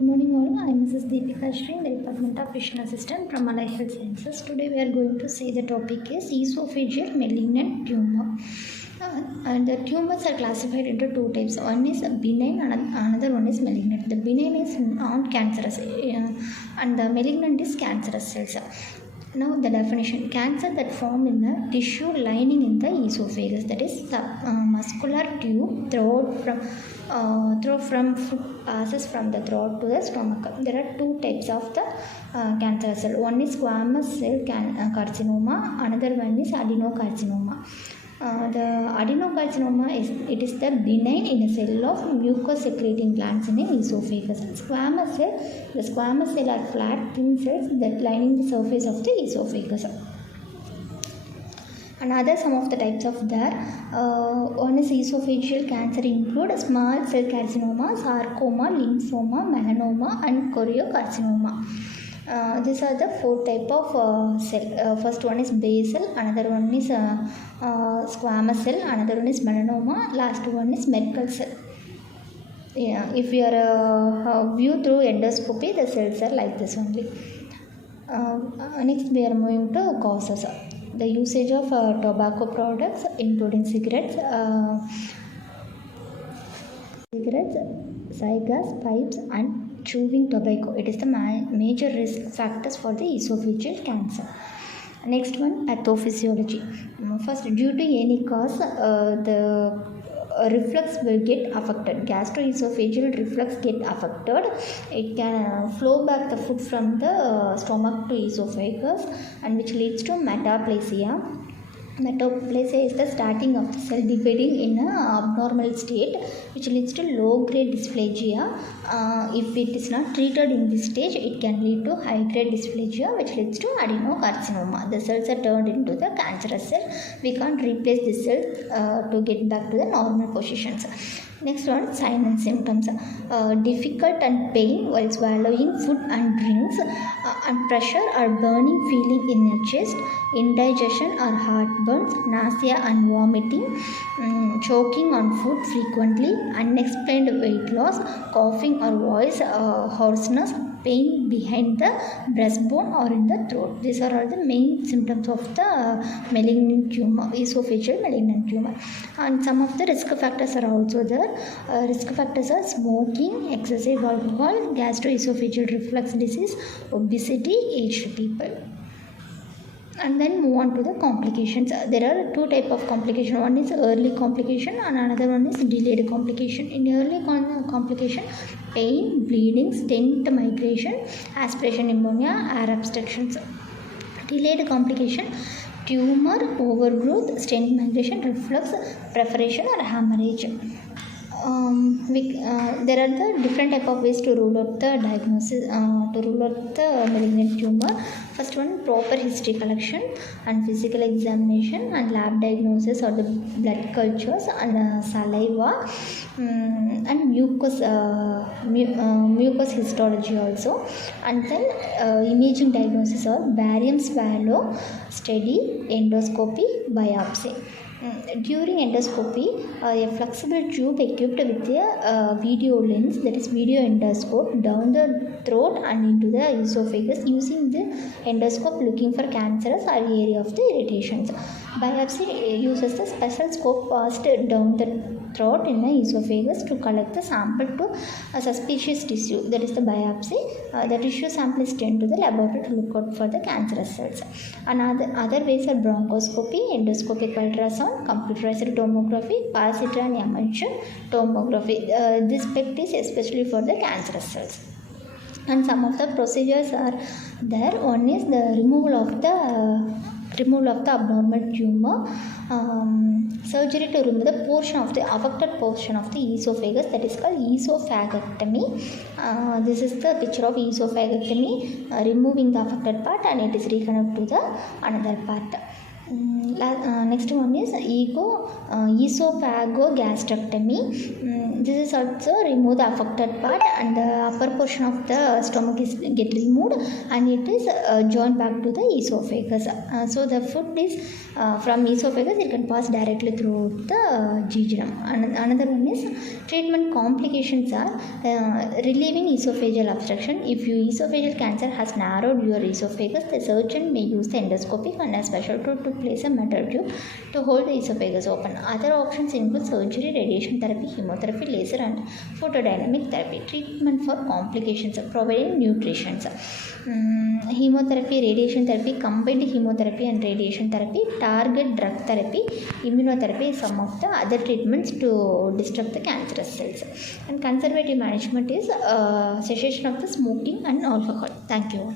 Good morning all, I am Mrs. Deepika Shree, the Department of Vision Assistant from Allied Health Sciences. Today we are going to see the topic is esophageal malignant tumor. And the tumors are classified into two types. One is benign and another one is malignant. The benign is non-cancerous and the malignant is cancerous cells. Now the definition: cancer that form in the tissue lining in the esophagus, that is the muscular tube throat from food passes from the throat to the stomach. There are two types of the cancer cell. One is squamous cell carcinoma, another one is adenocarcinoma. The adenocarcinoma is the benign in a cell of mucus secreting glands in the esophagus. The squamous cell are flat, thin cells that lining the surface of the esophagus. Another some of the types of there, one is esophageal cancer include small cell carcinoma, sarcoma, lymphoma, melanoma and choriocarcinoma. These are the four type of cell. First one is basal, another one is squamous cell, another one is melanoma, last one is Merkel cell. Yeah, if you are view through endoscopy, the cells are like this only. Next we are moving to causes. The usage of tobacco products including cigarettes, cigars, pipes and chewing tobacco. It is the major risk factors for the esophageal cancer. Next one, pathophysiology. First, due to any cause, the reflux will get affected. Gastroesophageal reflux get affected. It can flow back the food from the stomach to esophagus, and which leads to metaplasia. Metaplasia is the starting of the cell dividing in an abnormal state, which leads to low-grade dysplasia. If it is not treated in this stage, it can lead to high-grade dysplasia, which leads to adenocarcinoma. The cells are turned into the cancerous cell. We can't replace this cell to get back to the normal positions. Next one, signs and symptoms. Difficult and pain while swallowing food and drinks, and pressure or burning feeling in the chest, indigestion or heartburns, nausea and vomiting, choking on food frequently, unexplained weight loss, coughing or voice hoarseness, pain behind the breastbone or in the throat. These are all the main symptoms of the malignant tumor, esophageal malignant tumor. And some of the risk factors are also there. Risk factors are smoking, excessive alcohol, gastroesophageal reflux disease, obesity, aged people. And then move on to the complications. There are two types of complication. One is early complication and another one is delayed complication. In early complication, pain, bleeding, stent migration, aspiration pneumonia, air obstructions. Delayed complication, tumor, overgrowth, stent migration, reflux, perforation or hemorrhage. There are the different type of ways to rule out the diagnosis, to rule out the malignant tumor. First one, proper history collection and physical examination and lab diagnosis or the blood cultures and saliva and mucus histology also. And then imaging diagnosis or barium swallow, study, endoscopy, biopsy. During endoscopy, a flexible tube equipped with a video lens, that is video endoscope, down the throat and into the esophagus, using the endoscope looking for cancerous or area of the irritations. Biopsy uses the special scope passed down the throat in the esophagus to collect the sample to a suspicious tissue, that is the biopsy. The tissue sample is sent to the laboratory to look out for the cancerous cells. Other ways are bronchoscopy, endoscopic ultrasound, computerized tomography, positron emission tomography. This PET is especially for the cancerous cells. And some of the procedures are there. One is the removal of the abnormal tumor, surgery to remove the portion of the affected portion of the esophagus, that is called esophagectomy. This is the picture of esophagectomy, removing the affected part and it is reconnected to the another part. Next one is esophagogastrectomy. This is also remove the affected part, and the upper portion of the stomach is get removed, and it is joined back to the esophagus. So the food is from esophagus, it can pass directly through the jejunum. Another one is treatment complications are relieving esophageal obstruction. If your esophageal cancer has narrowed your esophagus, the surgeon may use the endoscopic and a special tool to place a metal tube to hold the esophagus open. Other options include surgery, radiation therapy, chemotherapy, laser, and photodynamic therapy. Treatment for complications, providing nutrition. Chemotherapy, radiation therapy, combined chemotherapy and radiation therapy, target drug therapy, immunotherapy, some of the other treatments to destruct the cancerous cells. And conservative management is cessation of the smoking and alcohol. Thank you.